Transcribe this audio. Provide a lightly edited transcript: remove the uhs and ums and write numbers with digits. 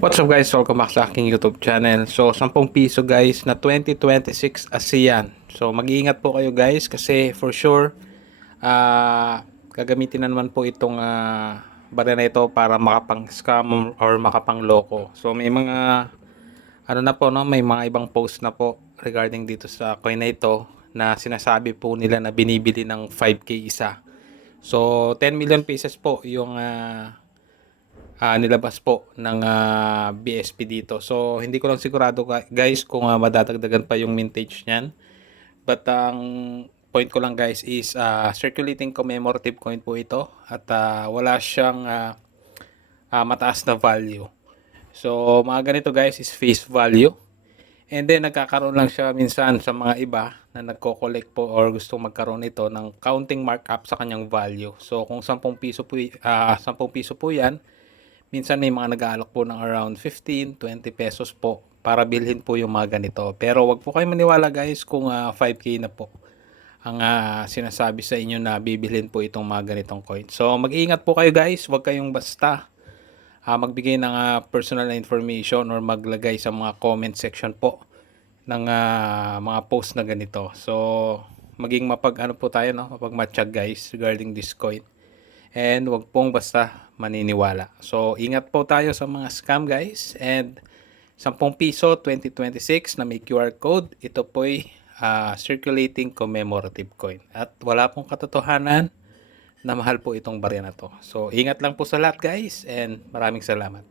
What's up guys? Welcome back sa aking YouTube channel. So, 10 piso guys na 2026 ASEAN. So, mag-iingat po kayo guys kasi for sure gagamitin na naman po itong barya na ito para makapang-scam or makapang-loko. So, may mga ano na po no, may mga ibang post na po regarding dito sa coin na ito na sinasabi po nila na binibili ng 5k isa. So, 10 million pieces po yung nilabas po ng BSP dito. So, hindi ko lang sigurado guys kung madadagdagan pa yung mintage niyan. But ang point ko lang guys is circulating commemorative coin po ito at wala siyang mataas na value. So, mga ganito guys is face value. And then nagkakaroon lang siya minsan sa mga iba na nagko-collect po or gustong magkaroon ito ng counting markup sa kanyang value. So, kung 10 piso po 10 piso po 'yan, minsan may mga nag-aalok po ng around 15, 20 pesos po para bilhin po yung mga ganito. Pero wag po kayo maniwala guys kung 5k na po ang sinasabi sa inyo na bibilhin po itong mga ganitong coin. So mag-iingat po kayo guys, wag kayong basta magbigay ng personal na information or maglagay sa mga comment section po ng mga post na ganito. So maging mapag-ano po tayo no, mapagmatsyag guys regarding this coin. And wag pong basta maniniwala. So, ingat po tayo sa mga scam guys. And 10 piso 2026 na may QR code. Ito po'y circulating commemorative coin. At wala pong katotohanan na mahal po itong barya na to. So, ingat lang po sa lahat guys. And maraming salamat.